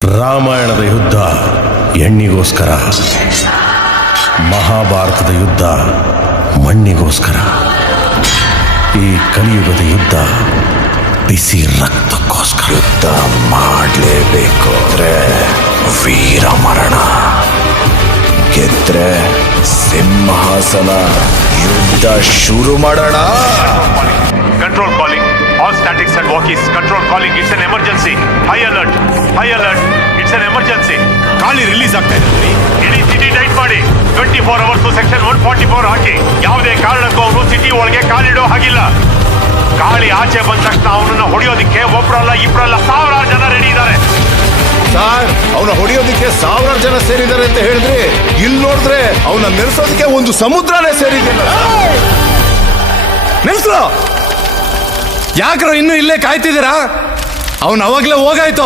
ರಾಮಾಯಣದ ಯುದ್ಧ ಹೆಣ್ಣಿಗೋಸ್ಕರ, ಮಹಾಭಾರತದ ಯುದ್ಧ ಮಣ್ಣಿಗೋಸ್ಕರ, ಈ ಕಲಿಯುಗದ ಯುದ್ಧ ಬಿಸಿ ರಕ್ತಕ್ಕೋಸ್ಕರ. ಯುದ್ಧ ಮಾಡಲೇಬೇಕು ಅಂದ್ರೆ ವೀರ ಮರಣ, ಗೆದ್ರೆ ಸಿಂಹಾಸನ. ಯುದ್ಧ ಶುರು ಮಾಡೋಣ. Control calling. All statics and walkies. Control calling. It's an emergency. High alert. High alert. It's an emergency. ಗಾಳಿ ರಿಲೀಸ್ ಆಗ್ತಾ ಇದೆ. ಇಡೀ ಸಿಟಿ ಟೈಟ್ ಮಾಡಿ 24 hours ಸೆಕ್ಷನ್ 144 ಹಾಕಿ. ಯಾವುದೇ ಕಾರಣಕ್ಕೂ ಅವನು ಸಿಟಿ ಒಳಗೆ ಕಾಲಿಡೋ ಹಾಗಿಲ್ಲ. ಗಾಳಿ ಆಚೆ ಬಂದ ತಕ್ಷಣ ಅವನನ್ನ ಹೊಡೆಯೋದಿಕ್ಕೆ ಒಬ್ರಲ್ಲ ಇಬ್ರಲ್ಲ ಸಾವಿರಾರು ಜನ ರೆಡಿ ಇದ್ದಾರೆ. ಸರ್, ಅವನ ಹೊಡೆಯೋದಕ್ಕೆ ಸಾವಿರಾರು ಜನ ಸೇರಿದ್ದಾರೆ ಅಂತ ಹೇಳಿದ್ರಿ. ಇಲ್ಲಿ ನೋಡಿದ್ರೆ ಅವನ ನೆಲೆಸೋದಕ್ಕೆ ಒಂದು ಸಮುದ್ರನೇ ಸೇರಿದೆ. ನಿಲ್ಸು! ಯಾಕ್ರೋ ಇನ್ನೂ ಇಲ್ಲೇ ಕಾಯ್ತಿದ್ದೀರಾ? ಅವನು ಅವಾಗ್ಲೇ ಹೋಗಾಯ್ತು.